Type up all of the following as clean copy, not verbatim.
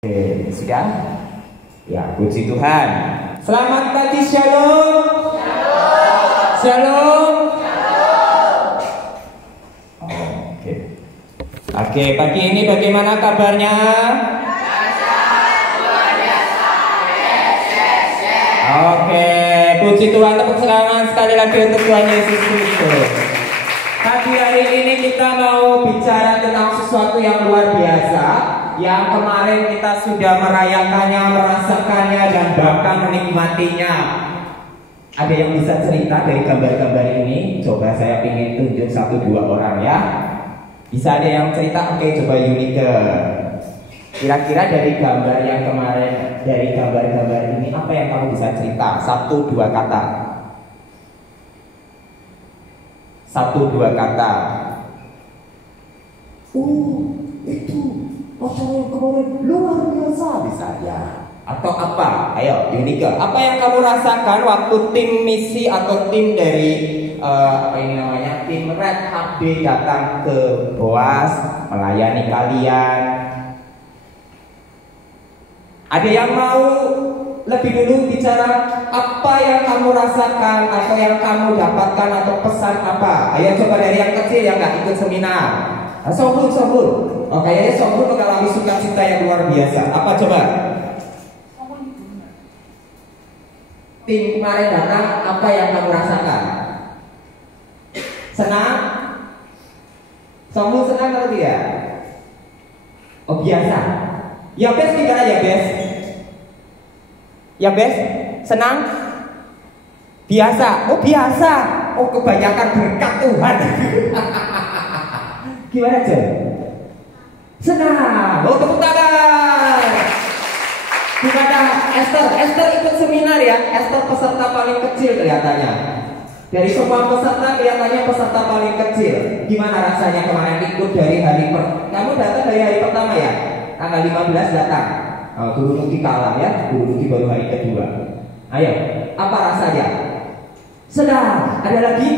Oke, sudah? Ya, puji Tuhan. Selamat pagi, Shalom. Shalom. Shalom. Shalom. Oke, pagi ini bagaimana kabarnya? Oke, puji Tuhan, tepuk tangan sekali lagi untuk Tuhan Yesus Kristus. Pagi hari ini kita mau bicara tentang sesuatu yang luar biasa, yang kemarin kita sudah merayakannya, merasakannya, dan bahkan menikmatinya. Ada yang bisa cerita dari gambar-gambar ini? Coba saya ingin tunjuk 1-2 orang ya. Bisa ada yang cerita? Oke, coba Yunike. Kira-kira dari gambar yang kemarin, dari gambar-gambar ini, apa yang kamu bisa cerita? 1-2 kata. 1-2 kata. Itu acara yang kemarin luar biasa misalnya. Atau apa? Ayo, Yunike. Apa yang kamu rasakan waktu tim misi atau tim dari tim Red HB datang ke Boas melayani kalian? Ada yang mau lebih dulu bicara apa yang kamu rasakan atau yang kamu dapatkan atau pesan apa? Ayo coba dari yang kecil yang nggak ikut seminar. Sobur. Oh, kayaknya Sobur mengalami sukacita yang luar biasa. Apa coba? Tim kemarin datang, apa yang kamu rasakan? Senang? Sobur senang atau tidak? Oh, biasa. Ya Bes, gimana ya Bes? Ya Bes, senang? Biasa. Oh biasa. Oh kebanyakan berkat Tuhan. Gimana Jen? Senang. Oh tepuk tangan. Gimana Esther? Esther ikut seminar ya. Esther peserta paling kecil kelihatannya. Dari semua peserta kelihatannya peserta paling kecil. Gimana rasanya kemarin ikut dari kamu datang dari hari pertama ya? Tanggal 15 datang. Guru Nuki kalah ya. Guru Nuki baru hari kedua. Ayo, apa rasanya? Sedang. Ada lagi?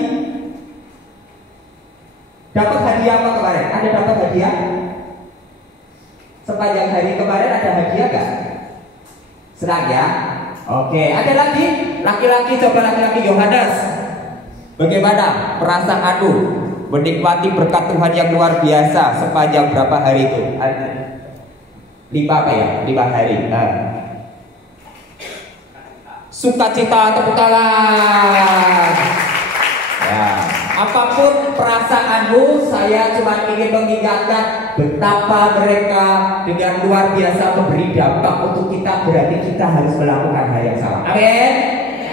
Dapat hadiah apa kemarin? Ada dapat hadiah? Sepanjang hari kemarin ada hadiah gak? Senang ya? Oke, ada lagi? Laki-laki, coba laki-laki Yohanes. Bagaimana perasaanmu menikmati berkat Tuhan yang luar biasa sepanjang berapa hari itu? 5 hari. Sukacita, tepuk tangan. Ya, apapun perasaanmu, saya cuma ingin mengingatkan betapa mereka dengan luar biasa memberi dampak untuk kita. Berarti kita harus melakukan hal yang sama. Amin.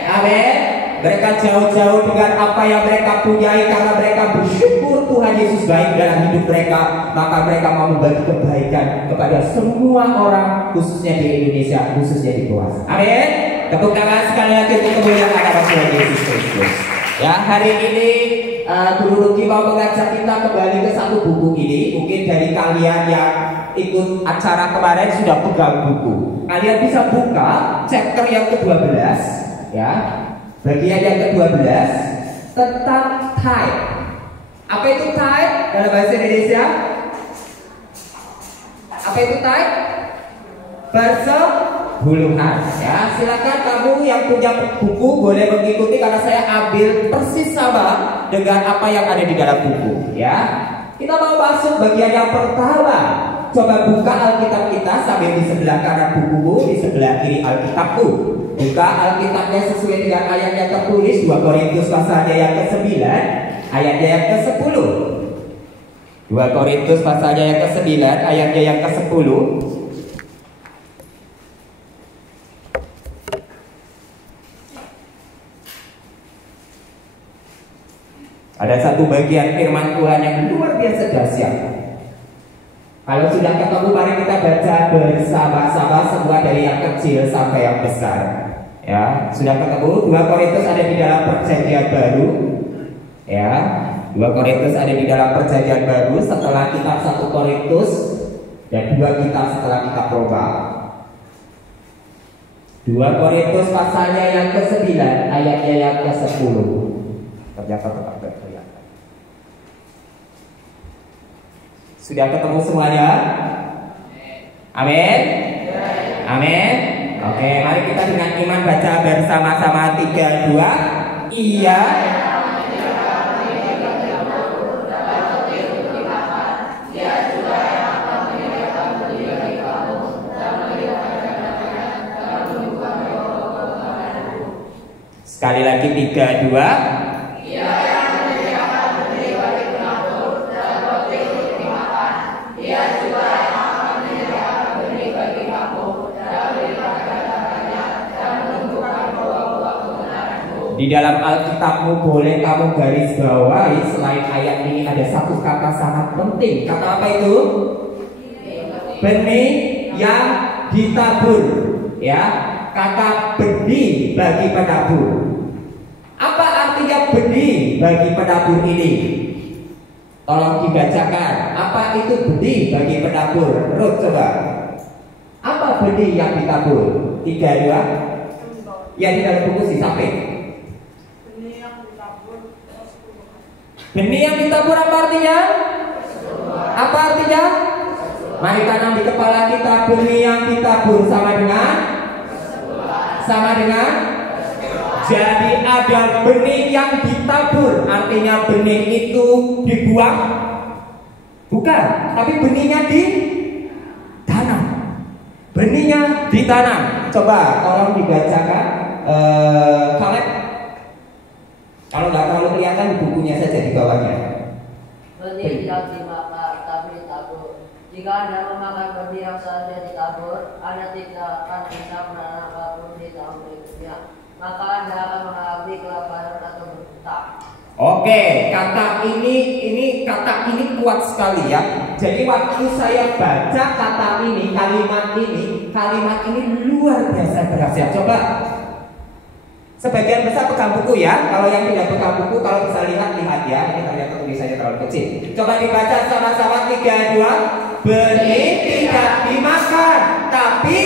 Amin. Mereka jauh-jauh dengan apa yang mereka punyai karena mereka bersyukur Tuhan Yesus baik dalam hidup mereka. Maka mereka mau membagi kebaikan kepada semua orang, khususnya di Indonesia, khususnya di Boas. Amin. Tepuk tangan sekali lagi untuk kemuliaan nama Tuhan Yesus Kristus. Ya, hari ini Guru Ruki mau mengajak kita kembali ke satu buku ini. Mungkin dari kalian yang ikut acara kemarin sudah pegang buku. Kalian bisa buka chapter yang ke-12 ya. Bagian yang ke-12 tentang tithe. Apa itu tithe dalam bahasa Indonesia? Apa itu tithe? Persepuluhan. Ya, silakan kamu yang punya buku boleh mengikuti karena saya ambil persis sama dengan apa yang ada di dalam buku. Ya, kita mau masuk bagian yang pertama. Coba buka Alkitab kita sambil di sebelah kanan bukumu, di sebelah kiri Alkitabku. Buka Alkitabnya sesuai dengan ayat yang tertulis 2 Korintus pasalnya yang ke-9, ayatnya yang ke-10. 2 Korintus pasalnya yang ke-9, ayatnya yang ke-10. Ada satu bagian firman Tuhan yang luar biasa dahsyat. Kalau sudah ketemu, mari kita baca bersama-sama semua dari yang kecil sampai yang besar. Ya, sudah ketemu. 2 Korintus ada di dalam perjanjian baru. Ya, 2 Korintus ada di dalam perjanjian baru setelah kitab 1 Korintus dan 2 kitab setelah kitab Roma. 2 Korintus pasalnya yang ke-9, ayatnya yang ke-10. Ternyata tetap kelihatan. Sudah ketemu semuanya? Amin. Amin. Oke, mari kita dengan iman baca bersama-sama 3, 2. Iya. Sekali lagi 3, 2. Di dalam Alkitabmu boleh kamu garis bawahi, selain ayat ini ada satu kata sangat penting. Kata apa itu? Benih yang ditabur. Ya, kata benih bagi penabur. Apa artinya benih bagi penabur ini? Tolong dibacakan. Apa itu benih bagi penabur? Ruth, coba. Apa benih yang ditabur? 3, 2. Ya, di dalam buku sih sampai. Benih yang ditabur apa artinya? Apa artinya? Mari tanam di kepala kita. Benih yang ditabur sama dengan? Jadi ada benih yang ditabur. Artinya benih itu dibuang? Bukan, tapi benihnya ditanam. Benihnya ditanam. Coba tolong dibacakan Kaleb. Kalau nggak terlalu kelihatan di bukunya saja di bawahnya. Benih yang dimakan tapi ditabur. Jika Anda memakan benih yang seharusnya ditabur, Anda tidak akan bisa menanam apapun di tahun berikutnya. Maka Anda akan mengalami kelaparan atau berhutang. Oke, kata ini kuat sekali ya. Jadi waktu saya baca kalimat ini luar biasa berhasil. Coba. Sebagian besar pegang buku ya. Kalau yang tidak pegang buku, kalau bisa lihat ya. Ini ternyata tulisannya terlalu kecil. Coba dibaca sama-sama 3, 2. Benih tidak dimakan, tapi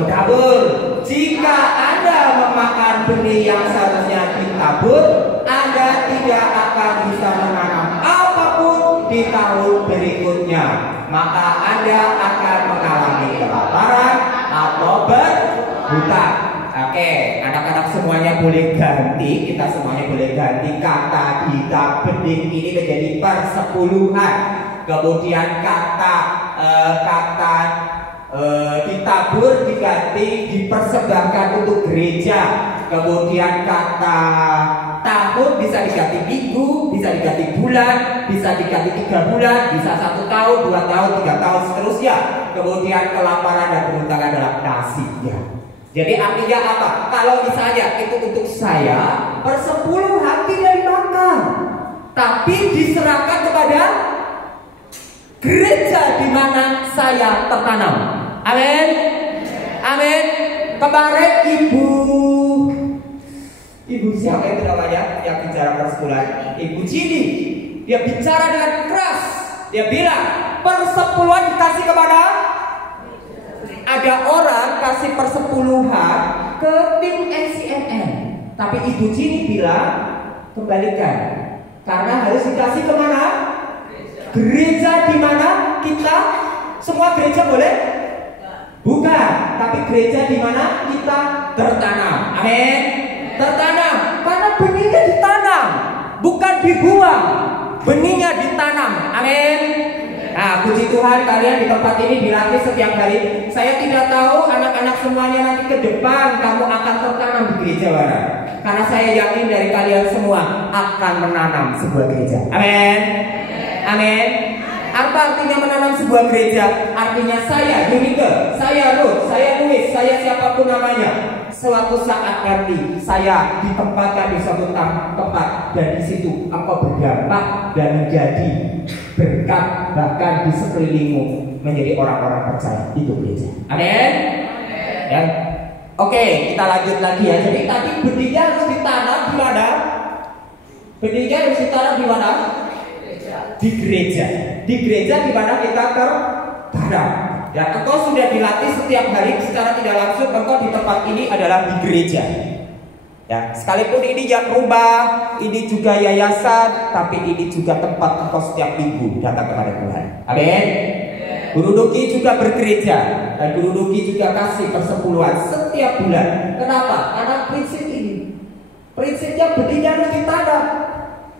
ditabur. Jika Anda memakan benih yang seharusnya ditabur, Anda tidak akan bisa menanam apapun di tahun berikutnya. Maka Anda akan mengalami kelaparan atau berhutang. Oke, anak-anak semuanya boleh ganti. Kita semuanya boleh ganti kata benih ini menjadi persepuluhan. Kemudian kata ditabur diganti dipersembahkan untuk gereja. Kemudian kata tahun bisa diganti minggu, bisa diganti bulan, bisa diganti 3 bulan, bisa 1 tahun, 2 tahun, 3 tahun seterusnya. Kemudian kelaparan dan berhutang adalah nasibnya. Jadi artinya apa? Kalau misalnya itu untuk saya, persepuluhan tidak dimakan, tapi diserahkan kepada gereja di mana saya tertanam. Amin. Amin. Kemarin ibu siapa itu namanya yang bicara persepuluhan? Ibu Cini. Dia bicara dengan keras. Dia bilang persepuluhan dikasih kepada. Ada orang kasih persepuluhan ke tim NCNN, tapi Ibu Cini bilang kembalikan, karena harus dikasih kemana? Gereja di mana kita semua gereja boleh? Bukan, tapi gereja di mana kita tertanam. Amin. Tertanam, karena benihnya ditanam, bukan dibuang. Benihnya ditanam. Amin. Nah, puji Tuhan kalian di tempat ini dilatih setiap hari. Saya tidak tahu anak-anak semuanya nanti ke depan kamu akan tertanam di gereja mana. Karena saya yakin dari kalian semua akan menanam sebuah gereja. Amin. Amin. Apa artinya menanam sebuah gereja? Artinya saya, Yunike, saya Ruth, saya Louis, saya siapapun namanya, suatu saat nanti saya ditempatkan di suatu tempat dan di situ engkau berdampak dan menjadi berkat bahkan di sekelilingmu menjadi orang-orang percaya. Itu gereja. Amin. Ya. Oke, kita lanjut lagi ya. Jadi tadi benihnya harus ditanam di mana? Benihnya harus ditanam di mana? Di gereja. Di gereja di mana kita tertanam. Dan engkau sudah dilatih setiap hari secara tidak langsung engkau di tempat ini adalah di gereja. Ya, sekalipun ini yang rumah, ini juga yayasan, tapi ini juga tempat engkau setiap minggu datang kepada Tuhan. Amin. Guru Nuki juga bergereja dan Guru Nuki juga kasih persepuluhan setiap bulan. Kenapa? Karena prinsip ini. Prinsipnya benihnya harus ditanam.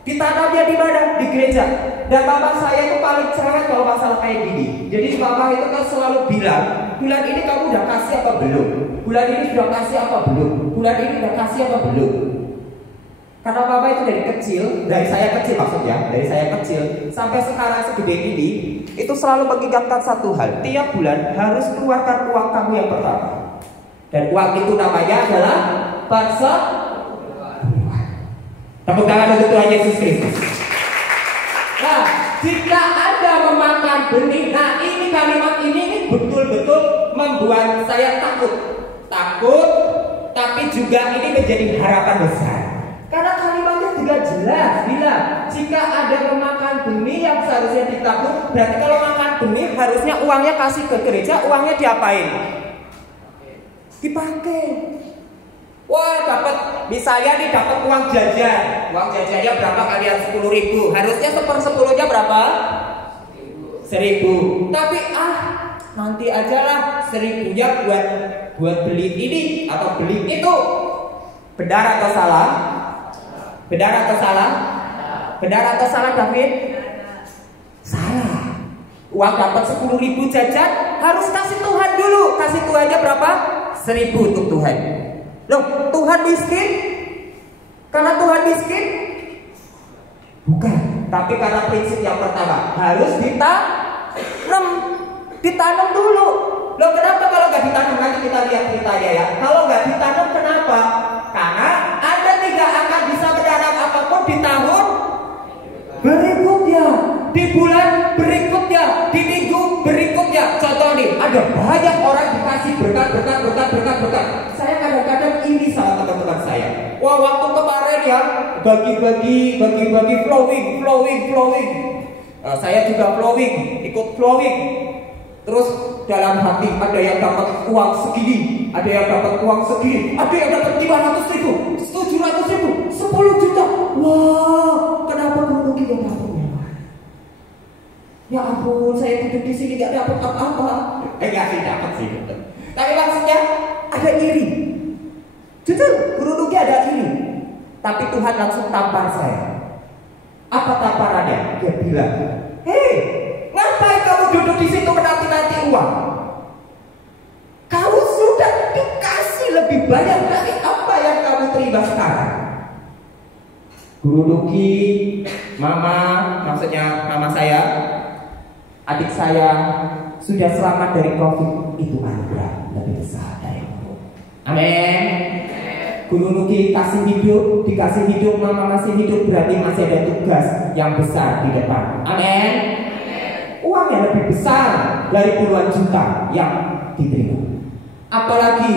Ditanamnya di mana? Di gereja. Dan bapak saya itu paling cerewet kalau masalah kayak gini. Jadi bapak itu kan selalu bilang, bulan ini kamu udah kasih apa belum? Bulan ini sudah kasih apa belum? Bulan ini udah kasih apa belum? Karena bapak itu dari kecil, dari saya kecil maksudnya, dari saya kecil sampai sekarang segede ini, itu selalu mengingatkan satu hal. Tiap bulan harus keluarkan uang kamu yang pertama. Dan uang itu namanya adalah persepuluhan. Tepuk tangan untuk Tuhan Yesus Kristus. Nah, jika Anda memakan benih, nah ini kalimat ini betul-betul membuat saya takut. Takut, tapi juga ini menjadi harapan besar. Karena kalimatnya juga jelas bilang, jika Anda memakan benih yang seharusnya ditabur, berarti kalau makan benih harusnya uangnya kasih ke gereja, uangnya diapain? Dipakai. Wah, dapat misalnya nih dapat uang jajan. Uang jajannya berapa kalian 10.000? Harusnya 1/10-nya berapa? 1.000. Tapi nanti aja lah 1.000-nya buat beli ini atau beli itu. Benar atau salah? Benar atau salah? Benar atau salah, David? Salah. Uang dapat 10.000 jajan harus kasih Tuhan dulu. Kasih Tuhannya berapa? 1.000 untuk Tuhan. Loh, Tuhan miskin? Karena Tuhan miskin? Bukan. Tapi karena prinsip yang pertama harus ditanam dulu. Loh, kenapa kalau nggak ditanam? Nanti kita lihat ceritanya ya. Kalau nggak ditanam kenapa? Karena Anda tidak akan bisa menanam apapun di tahun berikutnya, di bulan berikutnya, di minggu berikutnya. Contoh nih, ada banyak orang dikasih berkat. Saya kadang-kadang ini sama teman-teman saya. Wah, waktu kemarin ya bagi flowing. Saya juga ikut flowing. Terus dalam hati ada yang dapat uang segini, ada yang dapat uang segini, ada yang dapat 500.000, 700.000, 10 juta. Wah, kenapa Guru Nuki gak dapat? Ya ampun, saya duduk di sini gak dapat apa-apa. Ya sih dapat sih. Tapi maksudnya ada iri. Jujur, Guru Nuki ada iri. Tapi Tuhan langsung tampar saya. Apa tamparannya? Dia bilang, hei, ngapain kamu duduk di situ menanti-nanti uang? Kamu sudah dikasih lebih banyak dari apa yang kamu terima sekarang. Guru Nuki, maksudnya mama saya, adik saya sudah selamat dari COVID. Itu anugerah lebih besar dari itu. Amin. Guru Nuki dikasih hidup, mama masih hidup, berarti masih ada tugas yang besar di depan. Amin. Uang yang lebih besar dari puluhan juta yang diterima. Apalagi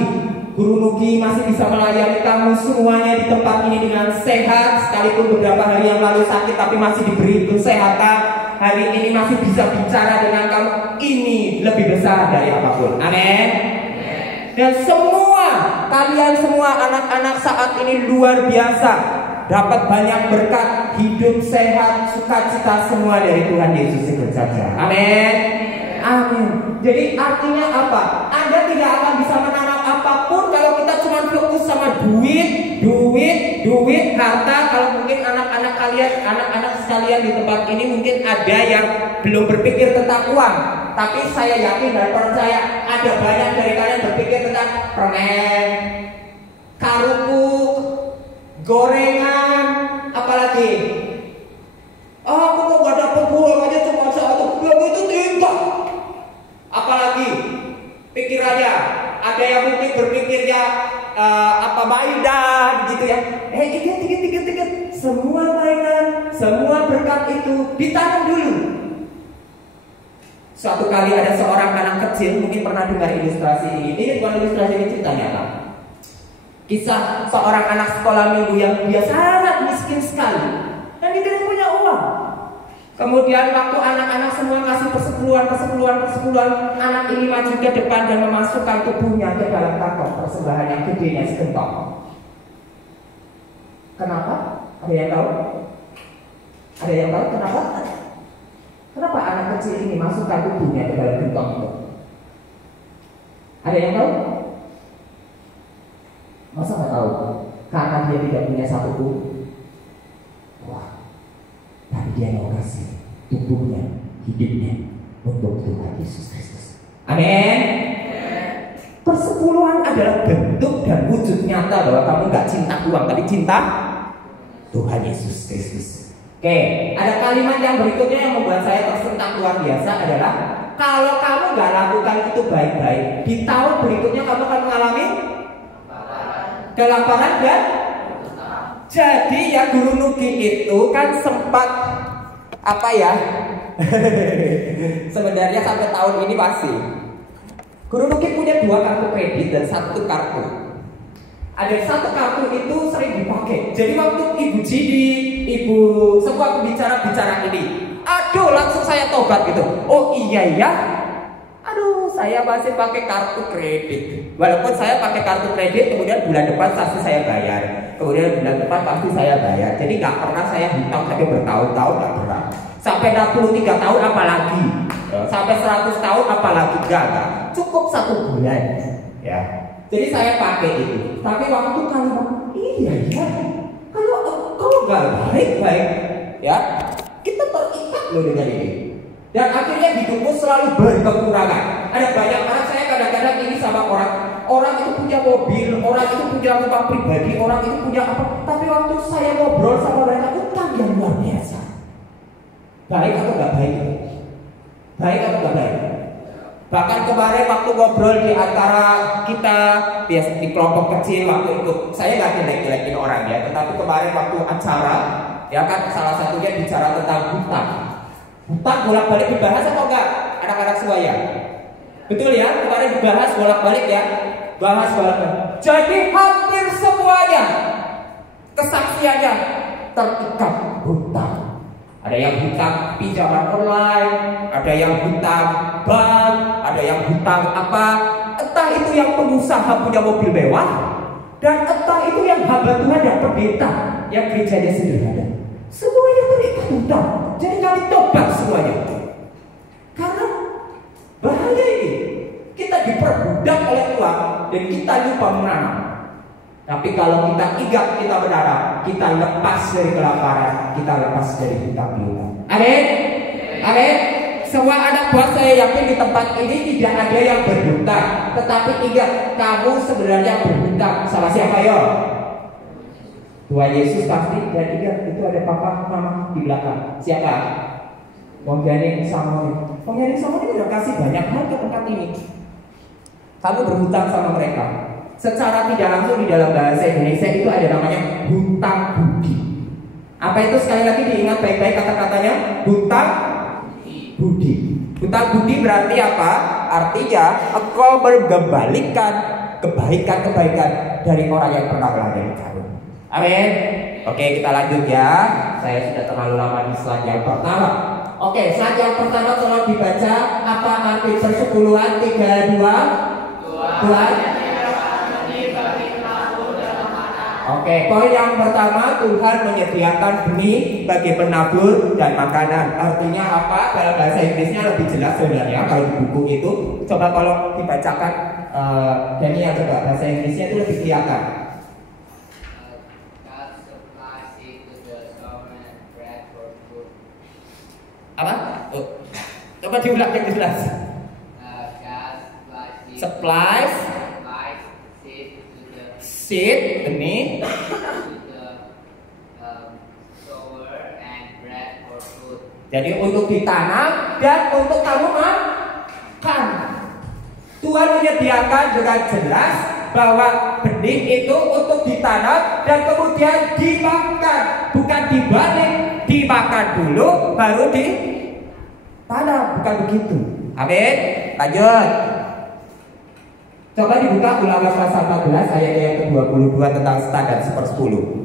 Guru Nuki masih bisa melayani kamu semuanya di tempat ini dengan sehat, sekalipun beberapa hari yang lalu sakit tapi masih diberi kesehatan. Hari ini masih bisa bicara dengan kamu. Ini lebih besar dari apapun. Amin. Dan kalian semua anak-anak saat ini luar biasa, dapat banyak berkat, hidup sehat, sukacita semua dari Tuhan Yesus saja. Amin. Amin. Jadi artinya apa? Anda tidak akan bisa menanam apapun kalau kita cuma fokus sama duit, harta. Kalau mungkin anak-anak sekalian di tempat ini mungkin ada yang belum berpikir tentang uang. Tapi saya yakin dan percaya ada banyak dari kalian berpikir tentang permen, kerupuk, gorengan, apalagi. Aku kok gak dapet uang aja cuma satu, itu timbang. Apalagi pikirannya, ada yang mungkin berpikirnya mainan gitu ya. Tiket. Semua mainan, semua berkat itu ditanam dulu. Suatu kali ada seorang anak kecil, mungkin pernah dengar ilustrasi ini. Ini bukan ilustrasi, ini cerita nyata. Kisah seorang anak sekolah minggu yang dia sangat miskin sekali dan dia tidak punya uang. Kemudian waktu anak-anak semua ngasih persepuluhan, anak ini maju ke depan dan memasukkan tubuhnya ke dalam kantong persembahan yang gedenya segentong. Kenapa? Ada yang tahu? Kenapa? Kenapa anak kecil ini masukkan tubuhnya ke dalam gentong itu? Ada yang tahu? Masa nggak tahu? Karena dia tidak punya satu pun. Wah, tapi dia mau kasih tubuhnya, hidupnya untuk Tuhan Yesus Kristus. Amin. Persepuluhan adalah bentuk dan wujud nyata bahwa kamu nggak cinta uang, tapi cinta Tuhan Yesus Kristus. Oke, ada kalimat yang berikutnya yang membuat saya tersentak luar biasa adalah kalau kamu nggak lakukan itu baik-baik, di tahun berikutnya kamu akan mengalami kelaparan dan jadi ya Guru Nugi itu kan sempat apa ya? Sebenarnya sampai tahun ini masih Guru Nugi punya 2 kartu kredit dan 1 kartu. Ada 1 kartu itu sering dipakai. Jadi waktu Ibu Jidi, Ibu semua bicara ini, aduh langsung saya tobat gitu. Oh iya ya, aduh saya masih pakai kartu kredit. Walaupun saya pakai kartu kredit, kemudian bulan depan pasti saya bayar. Kemudian bulan depan pasti saya bayar. Jadi nggak pernah saya hutang sampai bertahun-tahun, nggak pernah. Sampai 63 tahun apalagi, sampai 100 tahun apalagi, enggak. Cukup 1 bulan, ya. Jadi saya pakai itu. Tapi waktu kalau iya ya, kalau nggak baik-baik, ya kita terikat loh dengan ini. Dan akhirnya hidupmu selalu berkekurangan. Ada banyak orang, saya kadang-kadang ini sama orang itu punya mobil, orang itu punya rumah pribadi, orang itu punya apa. Tapi waktu saya ngobrol sama mereka, utang yang luar biasa. Baik atau nggak baik? Baik atau nggak baik? Bahkan kemarin waktu ngobrol di antara kita biasa di kelompok kecil waktu itu, saya nggak jelek-jelekin orang ya, tetapi kemarin waktu acara ya kan salah satunya bicara tentang hutang. Hutang bolak-balik dibahas atau enggak anak-anak semua ya? Betul ya, kemarin dibahas bolak-balik ya, bahas bolak-balik. Jadi hampir semuanya kesaksiannya terikat hutang. Ada yang hutang pinjaman online, ada yang hutang bank, ada yang hutang apa. Entah itu yang pengusaha punya mobil mewah, dan entah itu yang hamba Tuhan dan pendeta yang gerejanya sederhana. Semuanya terikat hutang. Jadi kami tobat semuanya. Karena bahaya ini, kita diperbudak oleh uang dan kita lupa menanam. Tapi kalau kita ingat kita menanam, kita lepas dari kelaparan, kita lepas dari hutang piutang. Amin. Amin. Semua anak buah saya yakin di tempat ini tidak ada yang berhutang. Tetapi ingat, kamu sebenarnya berhutang sama siapa ya? Tuhan Yesus pasti. Dan ingat, itu ada papa mama di belakang. Siapa? Wong Janing Samonin. Wong Janing Samonin udah kasih banyak hal ke tempat ini. Kamu berhutang sama mereka. Secara tidak langsung di dalam bahasa Indonesia itu ada namanya hutang budi. Apa itu? Sekali lagi diingat baik-baik kata-katanya. Hutang budi. Hutang budi berarti apa? Artinya engkau mengembalikan kebaikan-kebaikan dari orang yang pernah melayani kamu. Amin. Oke, kita lanjut ya. Saya sudah terlalu lama di slide yang pertama. Oke, slide yang pertama tolong dibaca. Apa arti persepuluhan? 3, 2, 2. Oke, poin yang pertama, Tuhan menyediakan benih bagi penabur dan makanan. Artinya apa? Dalam bahasa Inggrisnya lebih jelas sebenarnya kalau di buku itu. Coba kalau dibacakan, Daniel coba bahasa Inggrisnya itu lebih kelihatan. Apa? Oh. Coba diulang yang jelas. Supplies seed, benih, jadi untuk ditanam dan untuk kamu makan. Tuhan menyediakan dengan jelas bahwa benih itu untuk ditanam dan kemudian dimakan, bukan dibalik, dimakan dulu baru ditanam, bukan begitu. Amin. Lanjut. Coba dibuka Ulangan pasal 14 ayat yang ke-22 tentang standar 1/10.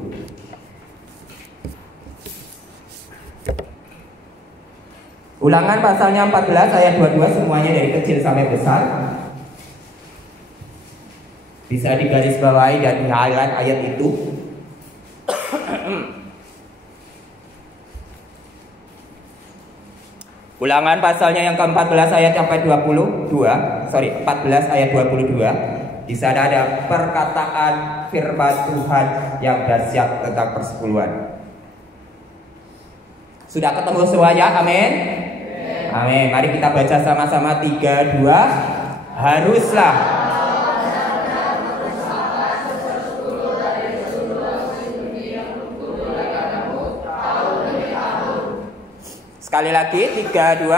Ulangan pasalnya 14 ayat 22 semuanya dari kecil sampai besar. Bisa digarisbawahi dan di-highlight ayat itu. Ulangan pasalnya yang ke-14 ayat sampai 14 ayat 22. Di sana ada perkataan firman Tuhan yang dahsyat tentang persepuluhan. Sudah ketemu semuanya? Amin. Amin. Mari kita baca sama-sama 3, 2. Haruslah. Sekali lagi 3, 2.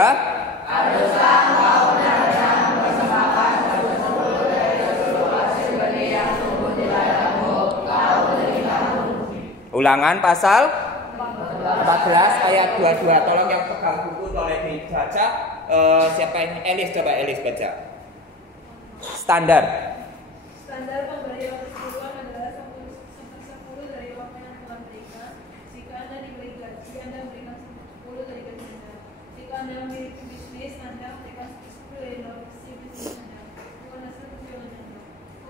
Haruslah engkau benar-benar mempersembahkan sepersepuluh dari seluruh hasil benih yang tumbuh di ladangmu, kau beri tahun. Ulangan pasal 14 ayat 22. Tolong yang pegang buku tolong dibaca. Siapa ini? Elis, coba Elis baca. Standar pemberian persepuluhan adalah 1/10 dari uang yang Tuhan berikan. Jika Anda diberi gaji, Anda berikan 10 dari gaji Anda. Jika Anda memiliki bisnis, Anda berikan 10 dari lokasi bisnis Anda. Bukan hasil perjuangan Anda.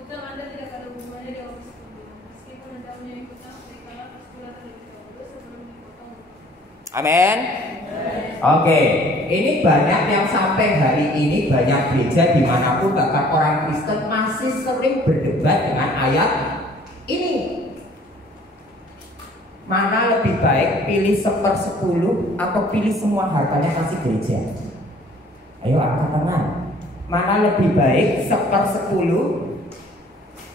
Utang Anda tidak ada hubungannya dengan persepuluhan. Meskipun Anda punya utang, berikanlah persepuluhan terlebih dahulu sebelum dipotong utang. Amin. Oke, ini banyak yang sampai hari ini banyak gereja dimanapun bahkan orang Kristen masih sering berdebat dengan ayat ini. Mana lebih baik, pilih 1/10 atau pilih semua hartanya kasih gereja? Ayo angkat tangan. Mana lebih baik 1/10?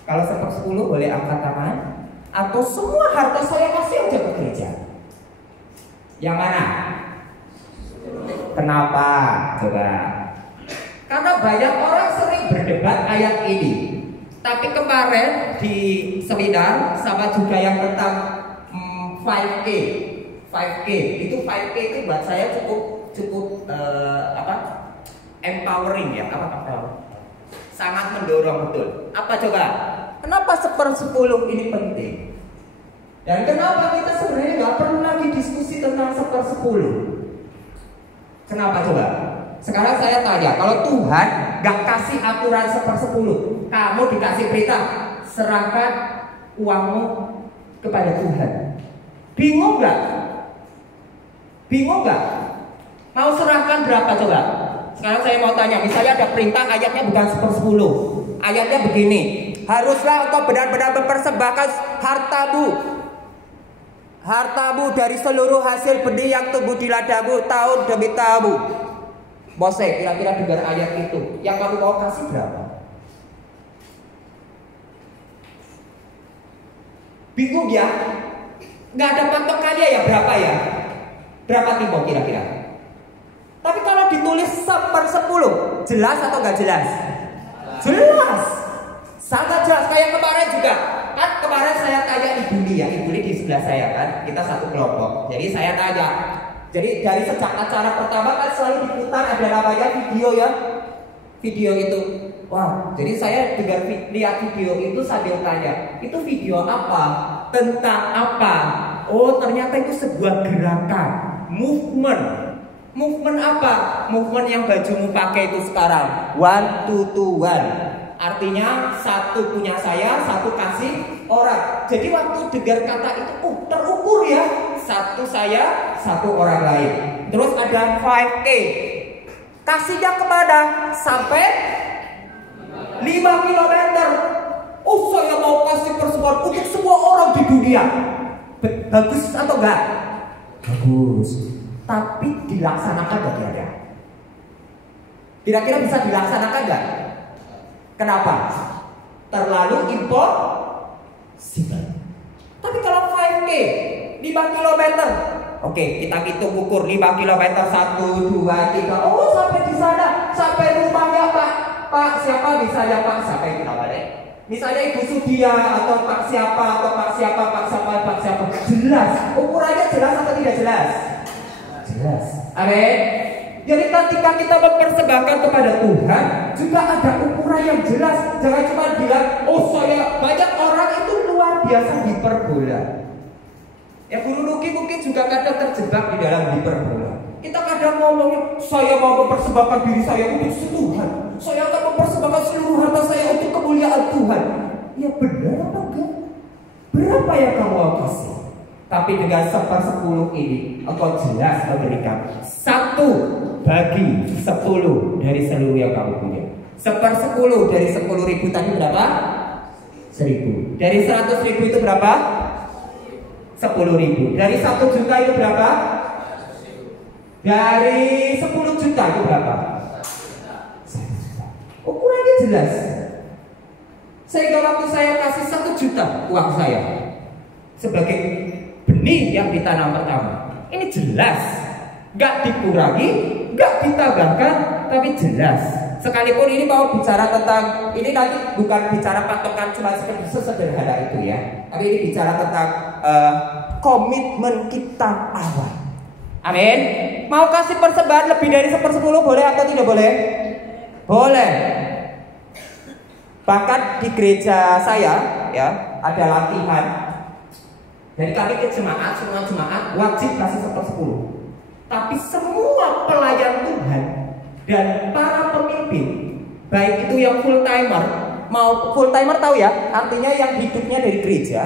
Kalau 1/10 boleh angkat tangan. Atau semua harta saya kasih aja ke gereja? Yang mana? Kenapa? Coba. Karena banyak orang sering berdebat ayat ini. Tapi kemarin di seminar sama juga yang tentang 5K. 5K itu buat saya cukup empowering ya, sangat mendorong betul. Apa coba? Kenapa 1/10 ini penting? Dan kenapa kita sebenarnya nggak perlu lagi diskusi tentang 1/10? Kenapa coba? Sekarang saya tanya, kalau Tuhan gak kasih aturan 1/10, kamu dikasih perintah serahkan uangmu kepada Tuhan, bingung gak? Bingung gak? Mau serahkan berapa coba? Sekarang saya mau tanya, misalnya ada perintah ayatnya bukan 1/10, ayatnya begini, haruslah engkau benar-benar mempersembahkan hartamu dari seluruh hasil benih yang tumbuh di ladangmu tahun demi tahun. Mose kira-kira dengar ayat itu, yang kamu mau kasih berapa? Bingung ya? Nggak ada patokannya ya berapa ya? Berapa timbo kira-kira? Tapi kalau ditulis 1/10, jelas atau nggak jelas? Jelas, sangat jelas. Kayak kemarin juga. Kan kemarin saya tanya Ibu Li di sebelah saya kan, kita satu kelompok. Jadi saya tanya, jadi dari sejak acara pertama kan selalu diputar ada namanya video ya, video itu. Wah, jadi saya lihat video itu sambil tanya, itu video apa? Tentang apa? Oh ternyata itu sebuah gerakan, movement apa? Movement yang bajumu pakai itu sekarang 1, 2, 1. Artinya satu punya saya, satu kasih orang. Jadi waktu dengar kata itu, terukur ya. Satu saya, satu orang lain. Terus ada 5K. Kasihnya kemana? Sampai 5 km. Oh saya mau kasih persembahan untuk semua orang di dunia. Bagus atau enggak? Bagus. Tapi dilaksanakan gak kira-kira? Kira-kira bisa dilaksanakan gak? Kenapa? Terlalu impossible. Tapi kalau 5K 5 km, oke, kita hitung ukur 5 km 1, 2, 3. Oh sampai di sana, sampai rumahnya Pak siapa misalnya Pak siapa itu namanya? Misalnya Ibu Sudia atau Pak siapa jelas. Ukurannya jelas atau tidak jelas? Jelas. Amin. Jadi ketika kita mempersembahkan kepada Tuhan juga ada ukuran yang jelas. Jangan cuma bilang, oh saya, banyak orang itu luar biasa hiperbola. Ya guru Nuki mungkin juga kadang terjebak di dalam hiperbola. Kita kadang ngomongnya, saya mau mempersembahkan diri saya untuk Tuhan. Saya akan mempersembahkan seluruh harta saya untuk kemuliaan Tuhan. Ya benar apa enggak? Berapa yang kamu mau kasih? Tapi dengan 1/10 ini, engkau jelas memberikan 1 bagi 10 dari seluruh yang kamu punya. 1/10 dari 10.000 tadi berapa? 1.000. Dari 100.000 itu berapa? 10.000. Dari 1 juta itu berapa? Dari 10 juta itu berapa? Ukurannya jelas. Sehingga waktu saya kasih 1 juta uang saya sebagai benih yang ditanam pertama, ini jelas, gak dikurangi, gak ditambahkan, tapi jelas. Sekalipun ini mau bicara tentang, ini nanti bukan bicara patokan cuma sesederhana itu ya, tapi ini bicara tentang komitmen kita awal. Amin. Mau kasih persembahan lebih dari 1/10 boleh atau tidak boleh? Boleh. Bahkan di gereja saya ya ada latihan. Jadi kami ke jemaat, semua jemaat wajib kasih 1/10. Tapi semua pelayan Tuhan dan para pemimpin, baik itu yang full timer, mau full timer tahu ya, artinya yang hidupnya dari gereja,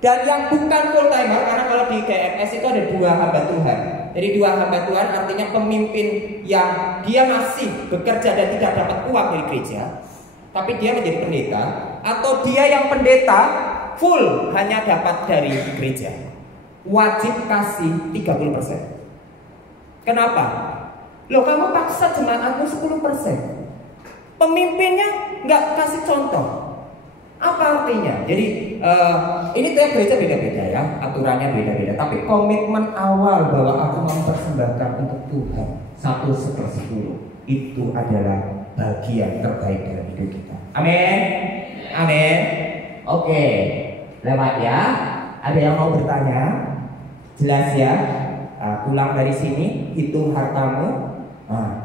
dan yang bukan full timer, karena kalau di GMS itu ada 2 hamba Tuhan. Jadi 2 hamba Tuhan artinya pemimpin yang dia masih bekerja dan tidak dapat uang dari gereja, tapi dia menjadi pendeta, atau dia yang pendeta full hanya dapat dari gereja, wajib kasih 30%. Kenapa? Loh, kamu paksa jemaatmu 10%, pemimpinnya nggak kasih contoh. Apa artinya? Jadi ini tiap gereja beda-beda ya, aturannya beda-beda. Tapi komitmen awal bahwa aku mempersembahkan untuk Tuhan 1/10 itu adalah bagian terbaik dalam hidup kita. Amin. Amin. Oke, lewat ya. Ada yang mau bertanya? Jelas ya. Pulang dari sini, hitung hartamu,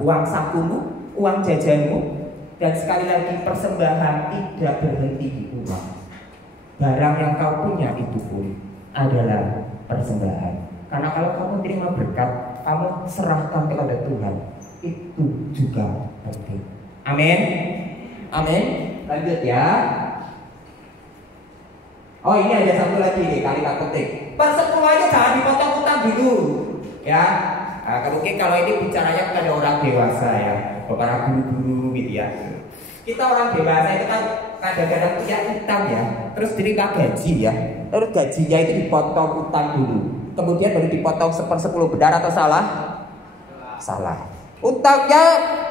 uang sakumu, uang jajanmu, dan sekali lagi persembahan tidak berhenti di uang. Barang yang kau punya itu pun adalah persembahan. Karena kalau kamu terima berkat, kamu serahkan kepada Tuhan, itu juga penting. Amin. Amin. Lanjut ya. Oh, ini ada satu lagi nih, kalimat penting. 1/10 aja jangan dipotong utang dulu, ya. Mungkin kalau ini bicaranya kepada orang dewasa ya, para guru-guru gitu ya. Kita orang dewasa itu kan kadang-kadang punya utang ya, terus terima gaji ya, terus gajinya itu dipotong utang dulu, kemudian baru dipotong 1/10. Benar atau salah? Salah. Utangnya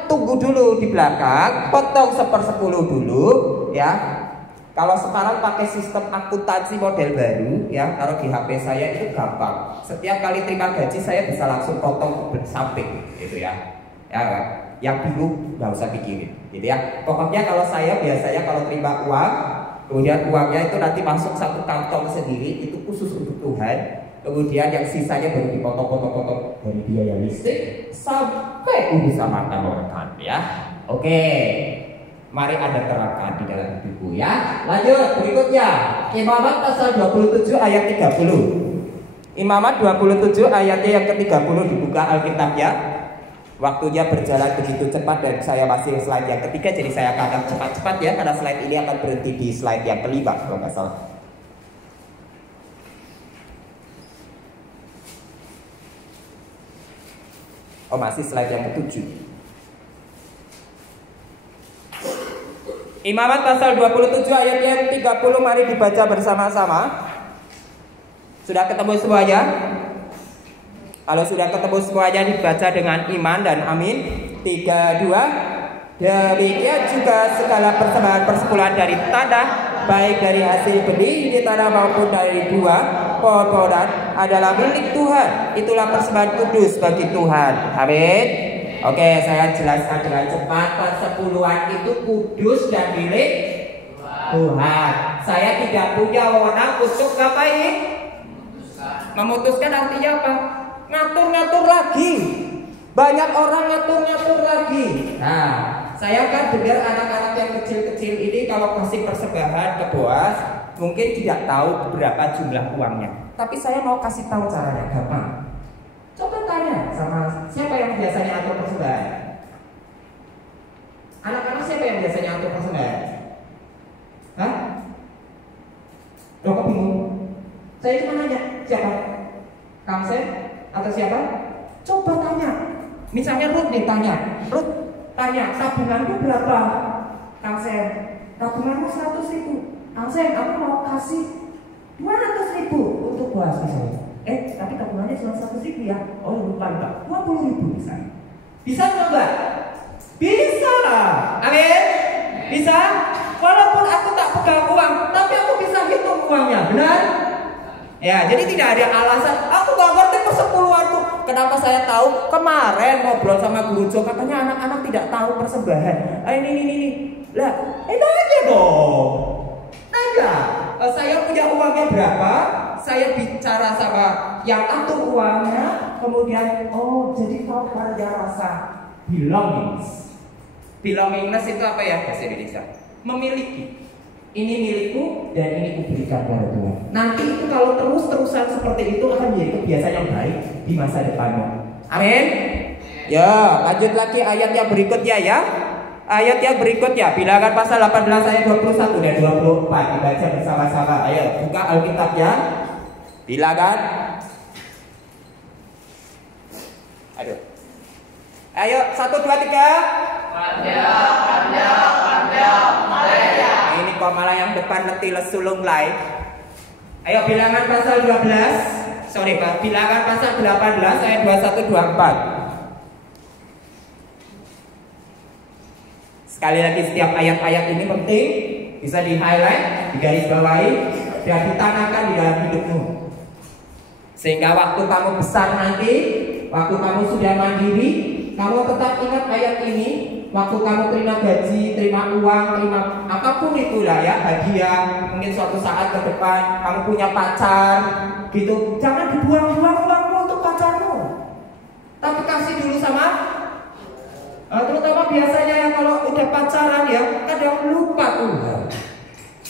tunggu dulu di belakang, potong 1/10 dulu ya. Kalau sekarang pakai sistem akuntansi model baru ya, taruh di HP saya itu gampang. Setiap kali terima gaji saya bisa langsung potong samping gitu ya. Ya, yang dulu nggak usah pikirin gitu ya. Pokoknya kalau saya biasanya kalau terima uang, kemudian uangnya itu nanti masuk satu kantong sendiri, itu khusus untuk Tuhan. Kemudian yang sisanya baru dipotong-potong dari biaya listrik sampai urusan makan orang ya. Oke. Mari Anda terapkan di dalam hidupku ya. Lanjut berikutnya, Imamat pasal 27 ayat 30. Imamat 27 ayatnya yang ke-30, dibuka Alkitab ya. Waktunya berjalan begitu cepat dan saya masih slide yang ketiga, jadi saya akan cepat-cepat ya, karena slide ini akan berhenti di slide yang kelima kalau nggak salah. Oh, masih slide yang ke-7. Imamat pasal 27 ayat yang 30, mari dibaca bersama-sama. Sudah ketemu semuanya? Kalau sudah ketemu semuanya, dibaca dengan iman dan amin. 3, 2. Demikian juga segala persembahan persepuluhan dari tanah, baik dari hasil benih di tanah maupun dari buah pohon-pohonan, adalah milik Tuhan. Itulah persembahan kudus bagi Tuhan. Amin. Oke, saya jelaskan dengan cepat. Persepuluhan itu kudus dan milik Tuhan. Saya tidak punya wewenang untuk ngapain? Memutuskan artinya apa? Ngatur-ngatur lagi. Banyak orang ngatur-ngatur lagi. Nah, saya kan dengar anak-anak yang kecil-kecil ini kalau kasih persembahan ke Boas, mungkin tidak tahu berapa jumlah uangnya. Tapi saya mau kasih tahu caranya, gampang. Coba tanya sama siapa yang biasanya atur persembahan. Anak-anak siapa yang biasanya atur persembahan? Hah? Loh, kok bingung? Saya cuma nanya, siapa? Kamsen atau siapa? Coba tanya. Misalnya Ruth nih tanya, tabunganku berapa? Kang Sen, tabunganku 100.000. Kang Sen, aku mau kasih 200.000 untuk puas misalnya. Tapi tabungannya cuma 100.000 ya. Oh lupa 20.000 misalnya. Bisa nggak? Bisa. Amin. Bisa. Walaupun aku tak pegang uang, tapi aku bisa hitung uangnya, benar? Ya, jadi tidak ada alasan. Aku nggak ngerti persepuluhanku. Kenapa saya tahu? Kemarin ngobrol sama Guru Jo, katanya anak-anak tidak tahu persembahan. Ini. Lah, aja dong. Tanya. Saya punya uangnya berapa? Saya bicara sama yang atur uangnya. Kemudian, jadi kau ada rasa belongingness. Belongingness itu apa ya bahasa Indonesia? Memiliki. Ini milikku dan ini kuberikan kepada Tuhan. Nanti itu kalau terus-terusan seperti itu akan menjadi kebiasaan yang baik di masa depannya. Amin. Ya, lanjut lagi ayat yang berikutnya ya. Ayat yang berikutnya, Bilangan pasal 18 ayat 21 dan 24 dibaca bersama-sama. Ayo buka Alkitabnya. Bilangan. Ayo 1, 2, 3. Ini kok malah yang depan nanti lesulung live. Ayo Bilangan pasal 12. Bilangan pasal 18 ayat 21 24. Sekali lagi setiap ayat-ayat ini penting, bisa di-highlight, digarisbawahi, dan ditanamkan di dalam hidupmu. Sehingga waktu kamu besar nanti, waktu kamu sudah mandiri, kamu tetap ingat ayat ini. Waktu kamu terima gaji, terima uang, terima apapun itulah ya, hadiah, mungkin suatu saat ke depan kamu punya pacar, gitu. Jangan dibuang-buang uangmu untuk pacarmu, tapi kasih dulu sama. Terutama biasanya ya kalau udah pacaran ya kadang lupa Tuhan.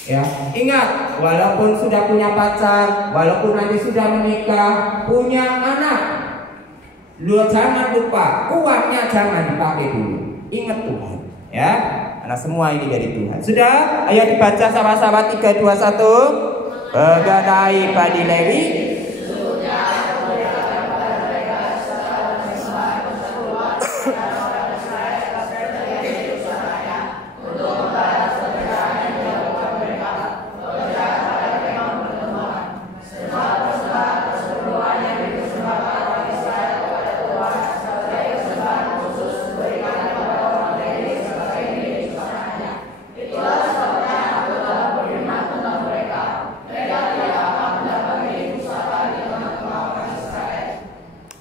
Ya, ingat, walaupun sudah punya pacar, walaupun nanti sudah menikah, punya anak, jangan lupa uangnya jangan dipakai dulu. Ingat Tuhan, ya, karena semua ini dari Tuhan. Sudah, ayo dibaca sama-sama 3, 2, 1. Mengenai Bani Lewi.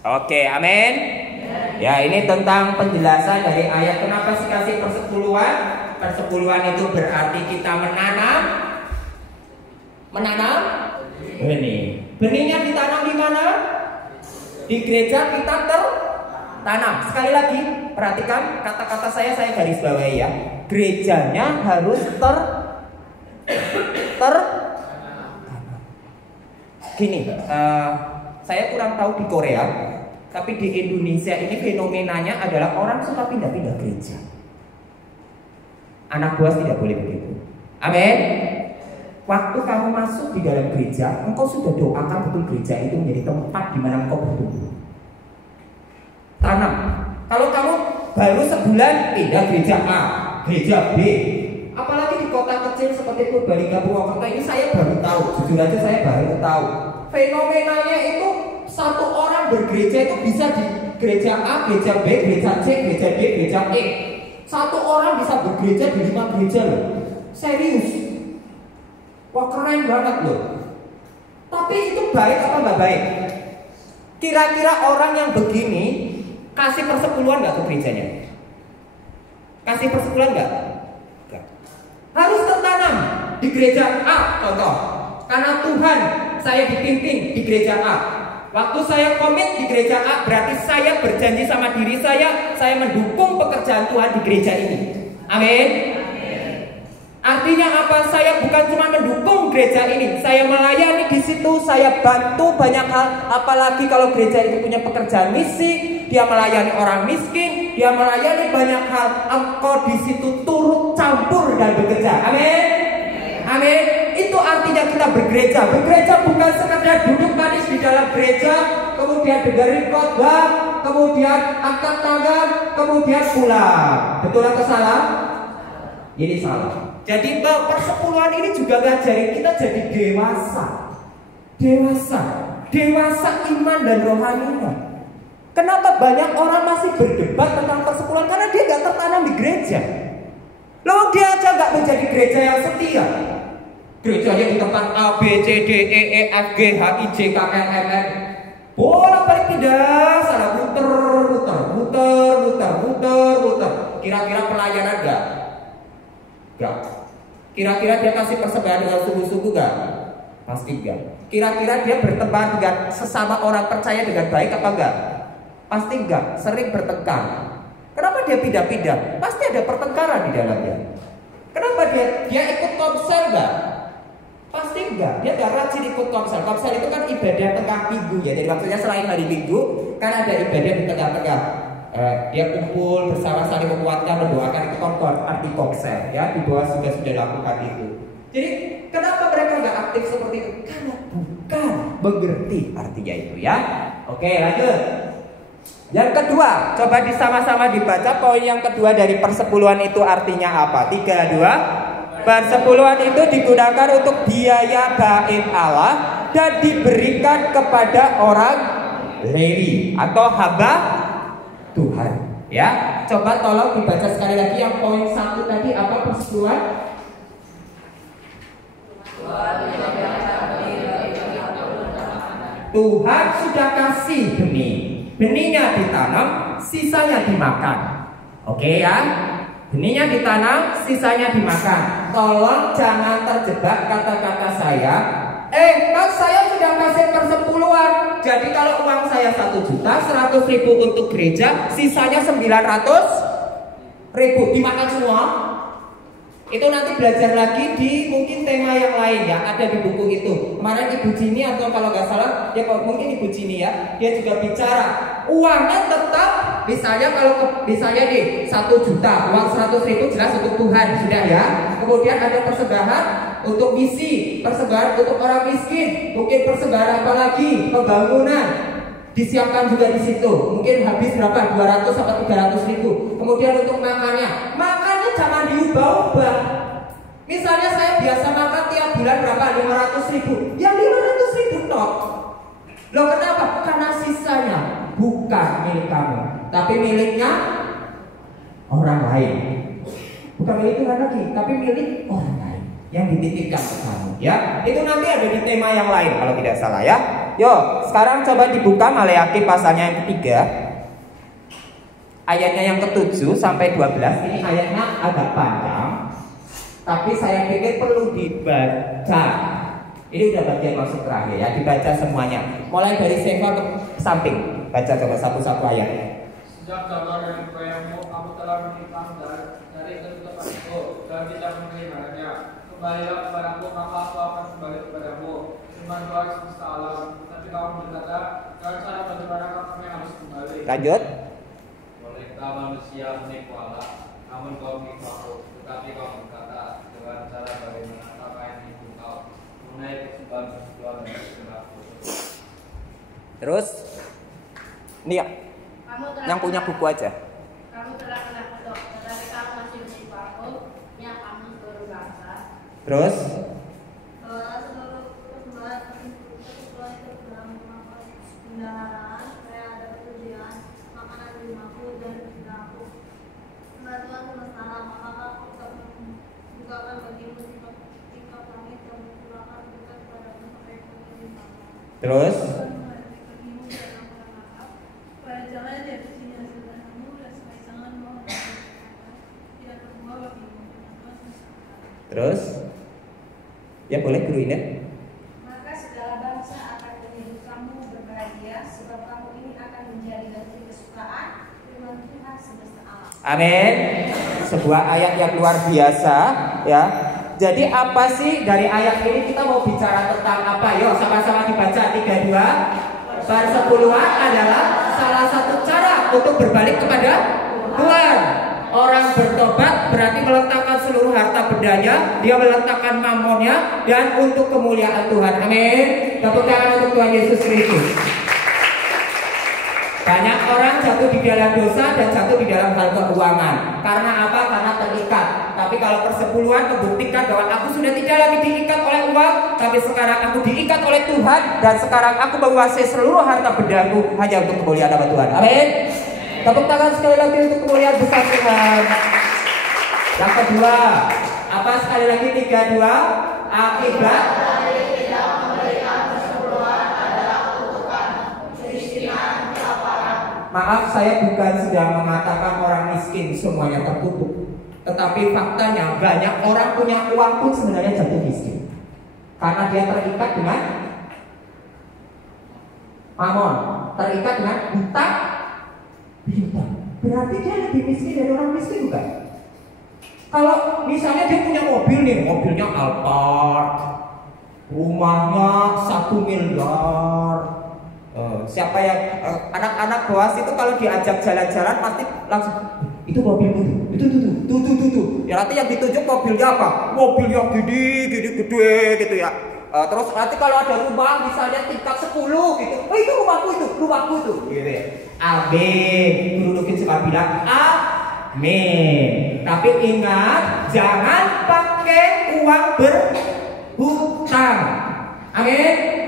Oke, amin. Ya, ini tentang penjelasan dari ayat kenapa sih kasih persepuluhan. Persepuluhan itu berarti kita menanam benih. Benihnya ditanam di mana? Di gereja kita tertanam. Sekali lagi, perhatikan kata-kata saya garis bawahi ya. Gerejanya harus gini. Saya kurang tahu di Korea, tapi di Indonesia ini fenomenanya adalah orang suka pindah-pindah gereja. Anak buah tidak boleh begitu. Amin. Waktu kamu masuk di dalam gereja, engkau sudah doakan betul gereja itu menjadi tempat di mana engkau bertumbuh. Tanam. Kalau kamu baru sebulan pindah gereja A, gereja B, apalagi di kota kecil seperti Purbalingga, Purwokerto ini saya baru tahu. Jujur aja saya baru tahu. Fenomenanya itu satu orang bergereja itu bisa di gereja A, gereja B, gereja C, gereja D, gereja E. Satu orang bisa bergereja di 5 gereja loh. Serius. Wah keren banget loh. Tapi itu baik apa nggak baik? Kira-kira orang yang begini kasih persepuluhan nggak ke gerejanya? Kasih persepuluhan nggak? Harus tertanam di gereja A contoh. Karena Tuhan saya dipimpin di gereja A. Waktu saya komit di gereja A berarti saya berjanji sama diri saya mendukung pekerjaan Tuhan di gereja ini. Amin. Artinya apa? Saya bukan cuma mendukung gereja ini, saya melayani di situ, saya bantu banyak hal. Apalagi kalau gereja itu punya pekerjaan misi, dia melayani orang miskin, dia melayani banyak hal. Engkau di situ turut campur dan bekerja. Amin. Amin. Itu artinya kita bergereja. Bergereja bukan sekedar duduk manis di dalam gereja, kemudian dengerin khotbah, kemudian angkat tangan, kemudian pulang. Betul atau salah? Ini salah. Jadi persepuluhan ini juga ngajarin kita jadi dewasa. Dewasa iman dan rohaninya. Kenapa banyak orang masih berdebat tentang persepuluhan? Karena dia gak tertanam di gereja. Loh, dia aja gak menjadi gereja yang setia. Gerejanya di tempat A, B, C, D, E, E, F, G, H, I, J, K, L, M, N. Bolak-balik pindah, salah muter. Kira-kira pelayanan gak? Gak. Kira-kira dia kasih persembahan dengan sungguh-sungguh gak? Pasti gak. Kira-kira dia berteman dengan sesama orang percaya dengan baik apa enggak? Pasti enggak. Sering bertengkar. Kenapa dia pindah-pindah? Pasti ada pertengkaran di dalamnya. Kenapa dia ikut komsel enggak? Pasti enggak. Dia enggak rajin ikut komsel. Komsel itu kan ibadah tengah minggu ya. Jadi maksudnya selain hari Minggu kan ada ibadah di tengah-tengah. Dia kumpul bersama, saling menguatkan, mendoakan, itu arti komsel ya. Di bawah sudah lakukan itu. Jadi kenapa mereka nggak aktif seperti itu? Karena bukan mengerti artinya itu ya. Oke, lanjut. Yang kedua, coba sama-sama dibaca poin yang kedua dari persepuluhan itu artinya apa? 3, 2. Persepuluhan itu digunakan untuk biaya gaib Allah dan diberikan kepada orang Lewi atau hamba Tuhan. Ya, coba tolong dibaca sekali lagi yang poin 1 tadi apa persepuluhan? Tuhan sudah kasih benih. Benihnya ditanam, sisanya dimakan. Oke ya. Benihnya ditanam, sisanya dimakan. Tolong jangan terjebak kata-kata saya. Kan saya sudah kasih persepuluhan. Jadi kalau uang saya 1.100.000 untuk gereja, sisanya 900.000 dimakan semua. Itu nanti belajar lagi di mungkin tema yang lain ya, ada di buku itu. Kemarin Ibu Jini atau kalau nggak salah, ya mungkin Ibu Jini ya, dia juga bicara uangnya tetap, misalnya kalau misalnya nih 1 juta, uang 100.000 jelas untuk Tuhan sudah ya. Kemudian ada persembahan untuk misi, persembahan untuk orang miskin, mungkin persembahan apa lagi, pembangunan. Disiapkan juga di situ. Mungkin habis berapa? 200 sampai 300.000. Kemudian untuk makannya jangan diubah-ubah. Misalnya saya biasa makan tiap bulan berapa? 500.000. Ya 500.000 tok. Loh kenapa? Karena sisanya bukan milik kamu, tapi miliknya orang lain. Bukan milik Tuhan lagi, tapi milik orang lain yang dititipkan ke kamu. Ya, itu nanti ada di tema yang lain kalau tidak salah ya. Yo, sekarang coba dibuka Maleakhi pasalnya yang ketiga. Ayatnya yang ke-7 sampai 12. Ini ayatnya agak panjang, tapi saya pikir perlu dibaca. Ini udah bagian masuk terakhir ya, dibaca semuanya. Mulai dari Seva ke samping. Baca coba satu-satu ayat. Sejak zaman yang goyangmu, kamu telah menyimpang dari ketetapanku dan tidak memeliharanya. Kembalilah kepadaku, maka aku akan kembali kepadamu. Firman Tuhan semesta alam. Tapi kamu berkata, dan cara bagaimana kami harus kembali. Lanjut. Manusia menipu Allah, namun kau menipu aku. Tetapi kau berkata, dengan cara bagaimana apa yang menipu kau, mengenai persembahan dan perilaku. Terus, ini ya, yang punya buku aja. Kamu telah kena kutuk, tetapi kamu masih menipu aku, ya kamu seluruh bangsa. Terus, seluruh persembahan itu dalam bendaharaan, saya ada pekerjaan, makanan di rumahku dan aku. Tuhan semesta alam, maka aku bukakan bagimu tingkap langit dan memulakan berkat kepadamu sampai berlimpah. terus, terus, ya boleh guru ini. Maka segala bangsa akan menyebut kamu berbahagia, sebab kamu ini akan menjadi negeri kesukaan firman Tuhan semesta alam. Amin. Sebuah ayat yang luar biasa ya. Jadi apa sih dari ayat ini kita mau bicara tentang apa? Yuk sama-sama dibaca 3, 2. Persepuluhan adalah salah satu cara untuk berbalik kepada Tuhan. Orang bertobat berarti meletakkan seluruh harta bendanya, dia meletakkan mamonnya dan untuk kemuliaan Tuhan. Amin. Tepuk tangan untuk Tuhan Yesus Kristus. Banyak orang jatuh di dalam dosa dan jatuh di dalam hal keuangan. Karena apa? Karena terikat. Tapi kalau persepuluhan membuktikan bahwa aku sudah tidak lagi diikat oleh uang, tapi sekarang aku diikat oleh Tuhan, dan sekarang aku menguasai seluruh harta bendaku hanya untuk kemuliaan nama Tuhan. Amin. Tepuk tangan sekali lagi untuk kemuliaan besar Tuhan. Yang kedua, apa sekali lagi 3, 2? Akibat maaf, saya bukan sedang mengatakan orang miskin semuanya tertutup. Tetapi faktanya banyak orang punya uang pun sebenarnya jatuh miskin. Karena dia terikat dengan mamon, terikat dengan hutang. Berarti dia lebih miskin dari orang miskin bukan? Kalau misalnya dia punya mobil nih, mobilnya Alphard, rumahnya 1 miliar. Siapa yang anak-anak boas itu kalau diajak jalan-jalan pasti langsung itu mobilmu tuh. Ya nanti yang ditunjuk mobilnya apa? Mobil yang gede gitu ya. Terus nanti kalau ada rumah misalnya tingkat 10 gitu, oh itu rumahku itu gitu ya. Amin. Guru Lukin suka bilang amin. Tapi ingat, jangan pakai uang berhutang. Amin.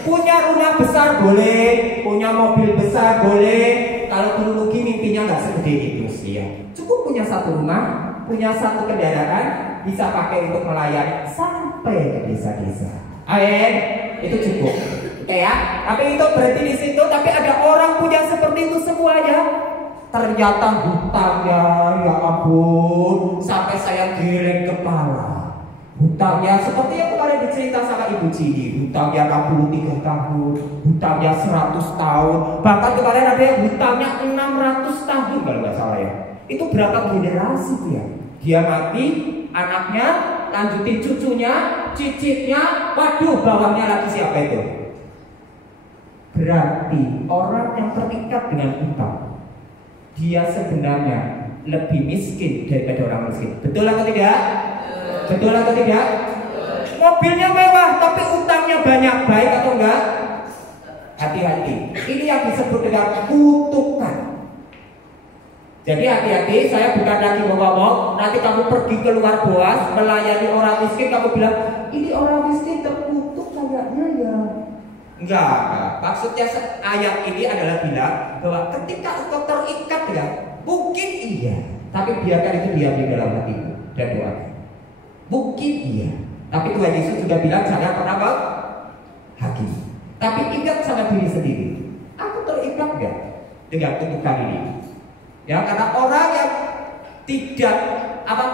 Punya rumah besar boleh, punya mobil besar boleh. Kalau Guru Luki mimpinya nggak segede itu sih ya. Cukup punya 1 rumah, punya 1 kendaraan, bisa pakai untuk melayani sampai ke desa-desa. Amin, itu cukup. Oke ya. Tapi itu berhenti di situ. Tapi ada orang punya seperti itu semuanya. Ternyata hutangnya, ya ampun, sampai saya geleng kepala. Hutangnya seperti yang kemarin dicerita sama Ibu Cini, hutangnya 63 tahun, hutangnya 100 tahun, bahkan kemarin ada yang hutangnya 600 tahun kalau nggak salah ya. Itu berapa generasi tuh ya? Dia mati, anaknya lanjutin cucunya, cicitnya, waduh bawahnya lagi siapa itu? Berarti orang yang terikat dengan hutang, dia sebenarnya lebih miskin daripada orang miskin. Betul atau tidak? Betul atau tidak? Mobilnya mewah tapi utangnya banyak, baik atau enggak? Hati-hati. Ini yang disebut dengan kutukan. Jadi hati-hati, saya bukan lagi mau ngomong nanti kamu pergi keluar boas melayani orang miskin, kamu bilang ini orang miskin terkutuk kayaknya ya. Enggak. Maksudnya ayat ini adalah bilang bahwa ketika engkau terikat ya, mungkin iya, tapi biarkan itu diam di dalam hatimu dan doa. Mungkin iya, tapi Tuhan Yesus juga bilang jangan pernah hakim. Tapi ingat sama diri sendiri, aku terikat gak dengan kutukan ini? Ya, karena orang yang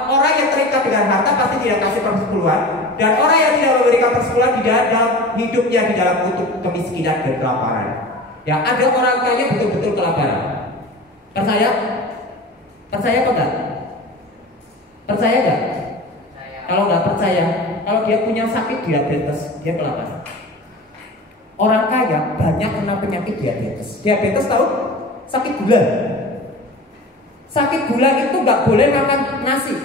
orang yang terikat dengan harta pasti tidak kasih persepuluhan, dan orang yang tidak memberikan persepuluhan tidak ada hidupnya di dalam kutuk kemiskinan dan kelaparan. Ya, ada orang kaya betul-betul kelaparan. Percaya? Percaya apa enggak? Percaya enggak? Kalau nggak percaya, kalau dia punya sakit diabetes, dia kelaparan. Orang kaya banyak kena penyakit diabetes. Diabetes tahu? Sakit gula. Sakit gula itu nggak boleh makan nasi.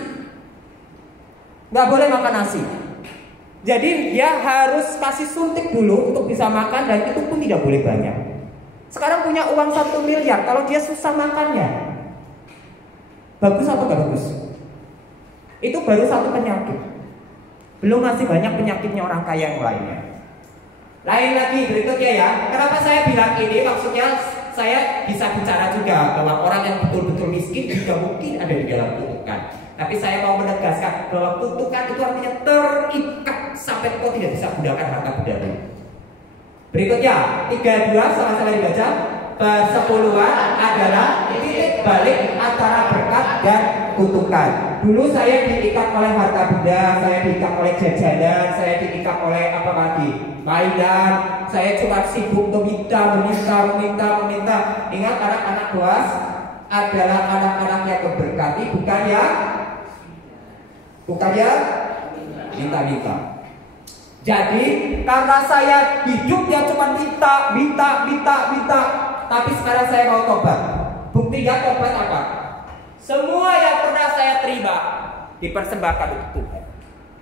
Nggak boleh makan nasi. Jadi dia harus kasih suntik dulu untuk bisa makan, dan itu pun tidak boleh banyak. Sekarang punya uang 1 miliar, kalau dia susah makannya, bagus atau nggak bagus? Itu baru 1 penyakit. Belum masih banyak penyakitnya orang kaya yang lainnya. Lain lagi berikutnya ya. Kenapa saya bilang ini? Maksudnya saya bisa bicara juga bahwa orang yang betul-betul miskin juga mungkin ada di dalam kutukan. Tapi saya mau menegaskan bahwa kutukan itu artinya terikat sampai kau tidak bisa gunakan harta bendamu. Berikutnya 3:2 sama-sama dibaca. Persepuluhan adalah titik balik antara berkat dan kutukan. Dulu saya diikat oleh harta benda, saya diikat oleh jajanan, saya diikat oleh apa lagi? Mainan. Saya cuma sibuk meminta. Ingat, anak-anak boas adalah anak-anak yang memberkati, bukan ya minta. Jadi karena saya hidupnya cuma minta, tapi sekarang saya mau tobat. Buktinya tobat apa? Semua yang pernah saya terima dipersembahkan untuk Tuhan.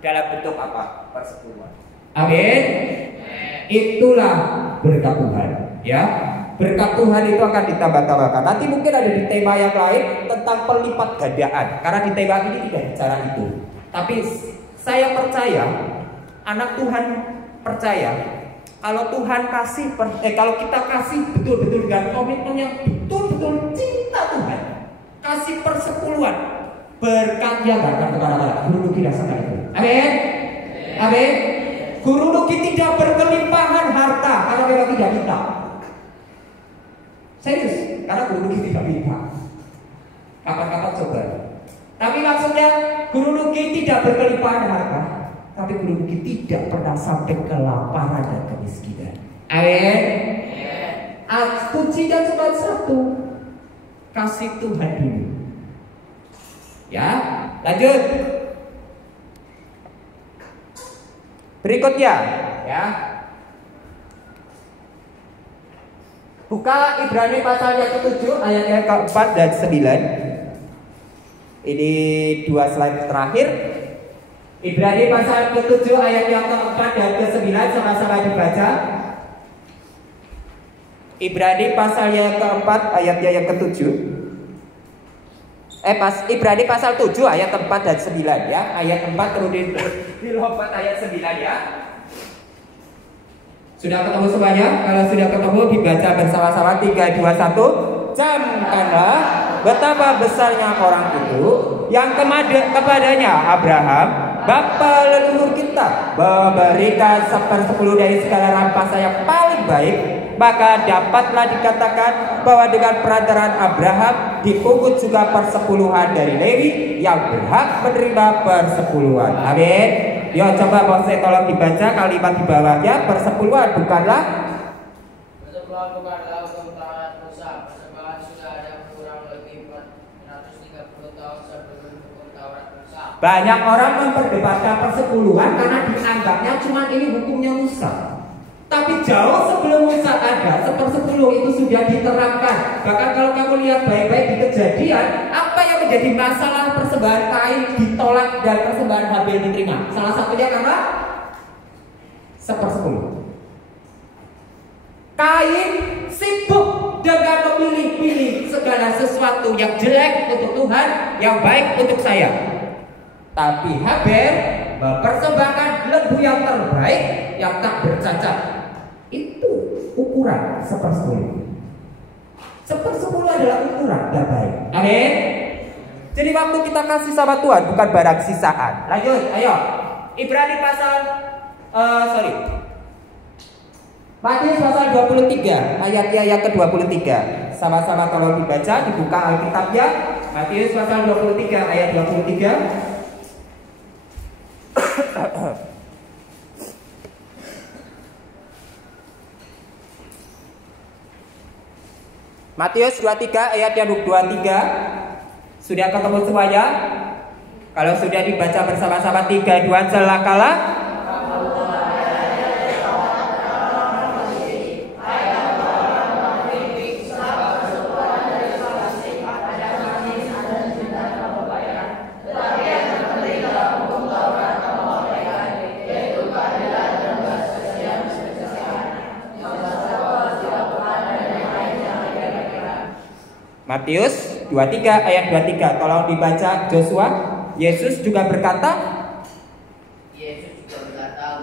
Dalam bentuk apa? Persepuluhan. Amin. Itulah berkat Tuhan, ya. Berkat Tuhan itu akan ditambah-tambahkan. Nanti mungkin ada di tema yang lain tentang pelipat gandaan. Karena di tema ini tidak bicara itu. Tapi saya percaya, anak Tuhan percaya, kalau Tuhan kasih, kalau kita kasih betul-betul dengan komitmen yang betul-betul cinta Tuhan, kasih persepuluhan, berkatnya gak akan kemana-mana. Guru Nuki rasakan itu. Amin. Amin. Guru Nuki tidak berkelimpahan harta karena memang tidak minta. Serius, karena Guru Nuki tidak minta. Kapan-kapan coba. Tapi maksudnya Guru Nuki tidak berkelimpahan harta, tapi Guru Nuki tidak pernah sampai kelaparan dan kemiskinan. Amin. Kuncinya cuma satu, kasih Tuhan dulu. Ya, lanjut. Berikutnya, ya. Buka Ibrani pasal yang ke-7 ayat yang ke-4 dan 9. Ini 2 slide terakhir. Ibrani pasal ke-7 ayat yang ke-4 dan ke-9 sama-sama dibaca. Ibrani pasal yang ke-4 ayatnya yang ke-7. Ibrani pasal 7 ayat 4 dan 9 ya. Ayat 4 terus dilompat ayat 9 ya. Sudah ketemu semuanya? Kalau sudah ketemu dibaca bersama-sama 3, 2, 1. Camkanlah betapa besarnya orang itu yang kepadanya Abraham bapa leluhur kita memberikan 1/10 dari segala rampasan yang paling baik, maka dapatlah dikatakan bahwa dengan perantaraan Abraham dipungut juga persepuluhan dari Lewi yang berhak menerima persepuluhan. Amin. Yo, coba bos saya tolong dibaca kalimat di bawahnya. Persepuluhan bukanlah untuk taat Musa. Persembahan sudah ada kurang lebih 430 tahun sebelum hukum Taurat Musa. banyak orang memperdebatkan persepuluhan karena dianggapnya cuma ini hukumnya Musa. Tapi jauh sebelum Musa ada, 1/10 itu sudah diterapkan. Bahkan kalau kamu lihat baik-baik di Kejadian, apa yang menjadi masalah persembahan Kain ditolak dan persembahan Habel diterima? Salah satunya karena 1/10. Kain sibuk dengan memilih-pilih segala sesuatu yang jelek untuk Tuhan, yang baik untuk saya. Tapi Habel mempersembahkan lembu yang terbaik, yang tak bercacat. Itu ukuran 1/10. 1/10 adalah ukuran terbaik. Amin. Jadi waktu kita kasih sama Tuhan bukan barang sisaan. Lanjut, ayo. Ibrani pasal Matius pasal 23 ayatnya yang ke-23. Sama-sama kalau dibaca, dibuka Alkitabnya. Matius pasal 23 ayat 23. Matius 23 ayat yang 23. Sudah ketemu semuanya? Kalau sudah dibaca bersama-sama 3, 2, celakalah. Matius 23 ayat 23. Tolong dibaca Joshua. Yesus juga berkata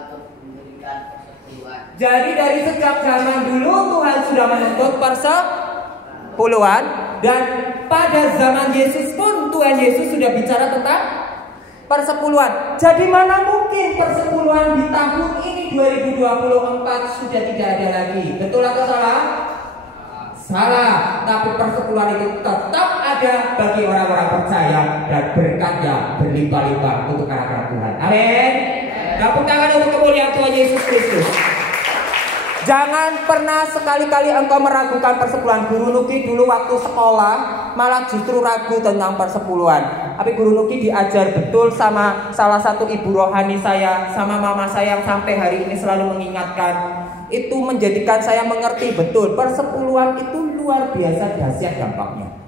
untuk memberikan persepuluhan. Jadi dari sejak zaman dulu Tuhan sudah menuntut persepuluhan. Dan pada zaman Yesus pun Tuhan Yesus sudah bicara tentang persepuluhan. Jadi mana mungkin persepuluhan di tahun ini 2024 sudah tidak ada lagi? Betul atau salah? Salah, tapi persepuluhan itu tetap ada bagi orang-orang percaya dan berkatnya berlimpah-limpah untuk anak-anak Tuhan. Amin. Tepuk tangan untuk kemuliaan Tuhan Yesus Kristus. Jangan pernah sekali-kali engkau meragukan persepuluhan. Guru Nuki dulu waktu sekolah malah justru ragu tentang persepuluhan. Tapi Guru Nuki diajar betul sama salah satu ibu rohani saya, sama mama saya yang sampai hari ini selalu mengingatkan. Itu menjadikan saya mengerti betul persepuluhan itu luar biasa dahsyat dampaknya.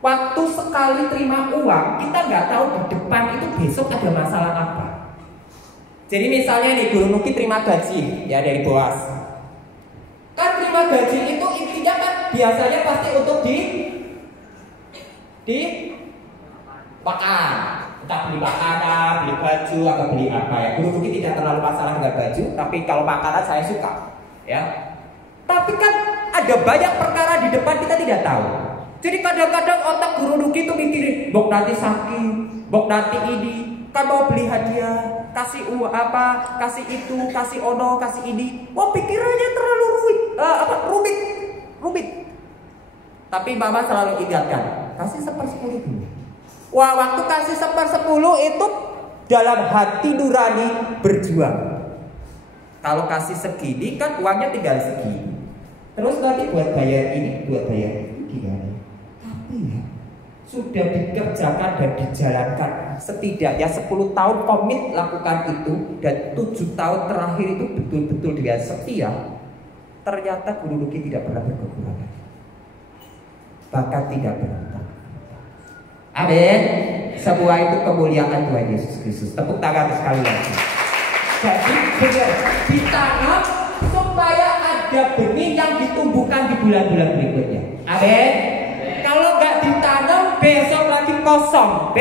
Waktu sekali terima uang, kita nggak tahu di depan itu besok ada masalah apa. Jadi misalnya nih Guru Nuki terima gaji ya dari bos. Kan terima gaji itu intinya biasanya pasti untuk di makan. Entah beli makanan, beli baju, atau beli apa ya. Guru mungkin tidak terlalu masalah dengan baju, tapi kalau makanan saya suka, ya. Tapi kan ada banyak perkara di depan kita tidak tahu. Jadi kadang-kadang otak guru Nuki itu mikirin, bok nanti sakit, bok nanti ini, kan mau beli hadiah, kasih uang apa, kasih itu, kasih ono, kasih ini. Wah pikirannya terlalu rumit. Tapi mama selalu ingatkan, kasih 1/10 dulu. Wah, waktu kasih 1/10 itu dalam hati nurani berjuang. Kalau kasih segini kan uangnya tinggal segini. Terus nanti buat bayar ini, buat bayar itu gimana? Tapi ya sudah dikerjakan dan dijalankan setidaknya 10 tahun komit lakukan itu, dan 7 tahun terakhir itu betul-betul dengan setia. Ternyata Guru Nuki tidak pernah berkekurangan, bahkan tidak berhutang. Amin. Semua itu kemuliaan Tuhan Yesus Kristus. Tepuk tangan sekali lagi. Jadi benar, ditanam supaya ada benih yang ditumbuhkan di bulan-bulan berikutnya. Amin. Kalau nggak ditanam, besok lagi kosong,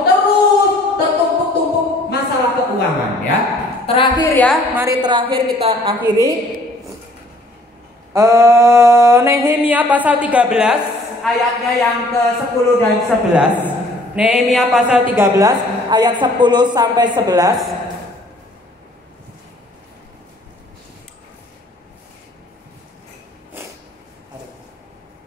terus tertumpuk-tumpuk masalah keuangan ya. Terakhir ya, mari terakhir kita akhiri. Nehemia pasal 13 ayatnya yang ke-10 dan 11. Nehemia pasal 13 ayat 10 sampai 11.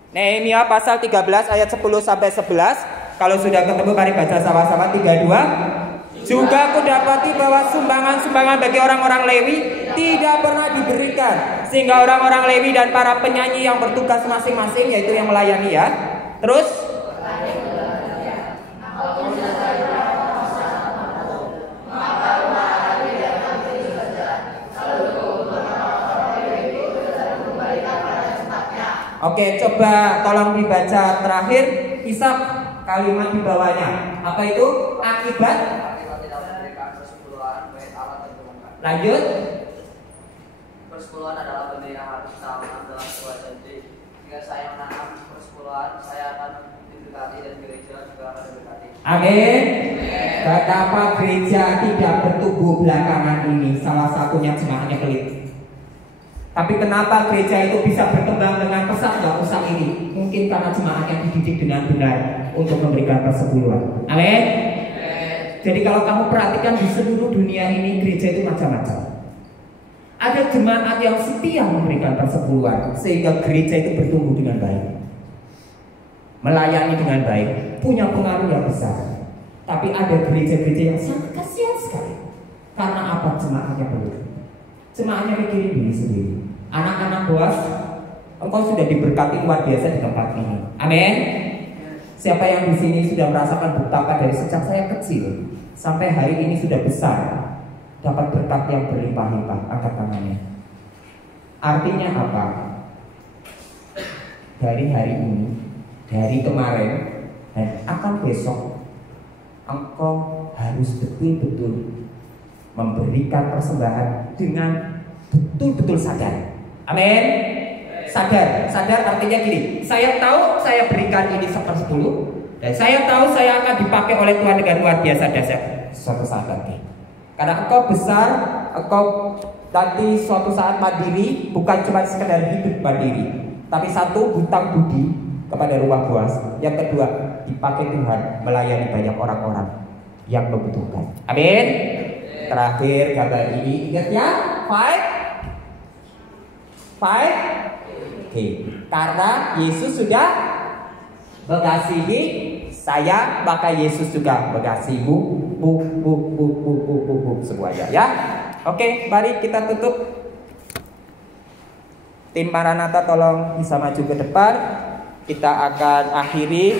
Nehemia pasal 13 ayat 10 sampai 11. Kalau sudah ketemu mari baca sama-sama 3, 2. Juga aku dapati bahwa sumbangan-sumbangan bagi orang-orang Lewi tidak pernah diberikan, sehingga orang-orang Lewi dan para penyanyi yang bertugas masing-masing, yaitu yang melayani ya. Terus oke, coba tolong dibaca terakhir Kisah kalimat di bawahnya. Apa itu? Akibat lanjut. Persepuluhan adalah benih yang harus ditanam dalam sebuah janji. Jika saya menanam persepuluhan, saya akan diberkati dan gereja juga akan diberkati. Amin. Kenapa gereja tidak bertumbuh belakangan ini? Salah satunya jemaatnya pelit. Tapi kenapa gereja itu bisa berkembang dengan pesat gak usah ini? Mungkin karena jemaatnya dididik dengan benar untuk memberikan persepuluhan. Amin. Jadi kalau kamu perhatikan di seluruh dunia ini, gereja itu macam-macam. Ada jemaat yang setia memberikan persepuluhan, sehingga gereja itu bertumbuh dengan baik, melayani dengan baik, punya pengaruh yang besar. Tapi ada gereja-gereja yang sangat kasihan sekali. Karena apa? Jemaatnya perlu. Jemaatnya mikirin diri sendiri. Anak-anak Boas, engkau sudah diberkati luar biasa di tempat ini. Amin. Siapa yang di sini sudah merasakan betapa dari sejak saya kecil sampai hari ini sudah besar dapat berkat yang berlimpah-limpah? Angkat tangannya. Artinya apa? Dari hari ini, dari kemarin, dan akan besok, engkau harus betul-betul memberikan persembahan dengan betul-betul sadar. Amin. Sadar artinya gini, saya tahu saya berikan ini 1/10, dan saya tahu saya akan dipakai oleh Tuhan dengan luar biasa dahsyat suatu saat nanti. Karena engkau besar, engkau nanti suatu saat mandiri, bukan cuma sekedar hidup mandiri, tapi satu, hutang budi kepada rumah Boas. Yang kedua, dipakai Tuhan melayani banyak orang-orang yang membutuhkan. Amin. Terakhir gambar ini, ingat ya, 5. Oke. Karena Yesus sudah mengasihi saya, maka Yesus juga mengasihimu, semuanya ya. Oke, mari kita tutup. Tim Maranatha tolong bisa maju ke depan. Kita akan akhiri